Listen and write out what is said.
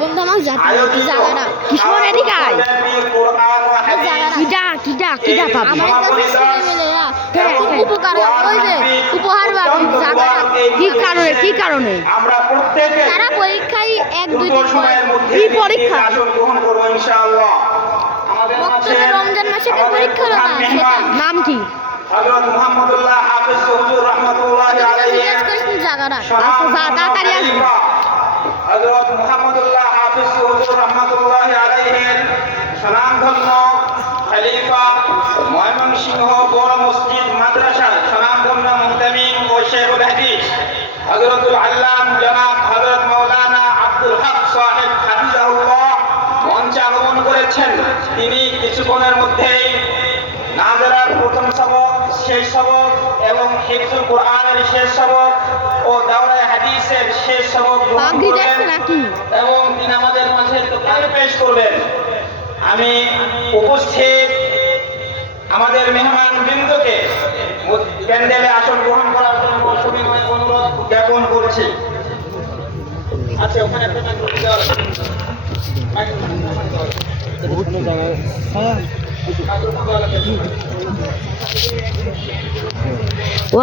বন্ধু আমার জায়গাটা কিশোর এদিকে আয় কিডা পাবো আমার কাছে ছেলে মেলে উপকার ওই যে উপহার পাবি জায়গাটা কি কারণে আমরা প্রত্যেকে সারা পরীক্ষায় 1-2 দিন কি পরীক্ষা গ্রহণ করব ইনশাআল্লাহ। আমাদের মাঝে রমজান মাসে কি পরীক্ষা হলো না সেটা নাম কি হযরত মুহাম্মদুল্লাহ হাফেজ হুজুর রাহমাতুল্লাহি আলাইহি জায়গাটা তাড়াতাড়ি আসবে। হযরত মুহাম্মদুল্লাহ হাফেজ হুজুর রাহমাতুল্লাহি আলাইহি সুনামধন্য খলিফা ময়মনসিংহ বড় মসজিদ মাদ্রাসার সুনামধন্য মুহতামিম ও শেখুল হাদিস হযরতুল আল্লাম জনাব হযরত মাওলানা আব্দুল হক সাহেব হাফিজাহুল্লাহ মঞ্চে আগমন করেছেন। তিনি কিছুক্ষণের মধ্যেই নাজরার প্রথম সবক, শেষ সবক এবং হিফজুল কোরআনের শেষ সবক ও দাওরায়ে হাদিসের শেষ সবক গ্রহণ করবেন এবং তিনি আমাদের মাঝে দোকানে পেশ করবেন। আমি উপস্থিত আমাদের মেহমান বৃন্দকে প্যান্ডেলে আসন গ্রহণ করার জন্য সবিনয় অনুরোধ জ্ঞাপন করছি। আচ্ছা, ওখানে একটা মাইক্রোফোন দেওয়া আছে। ও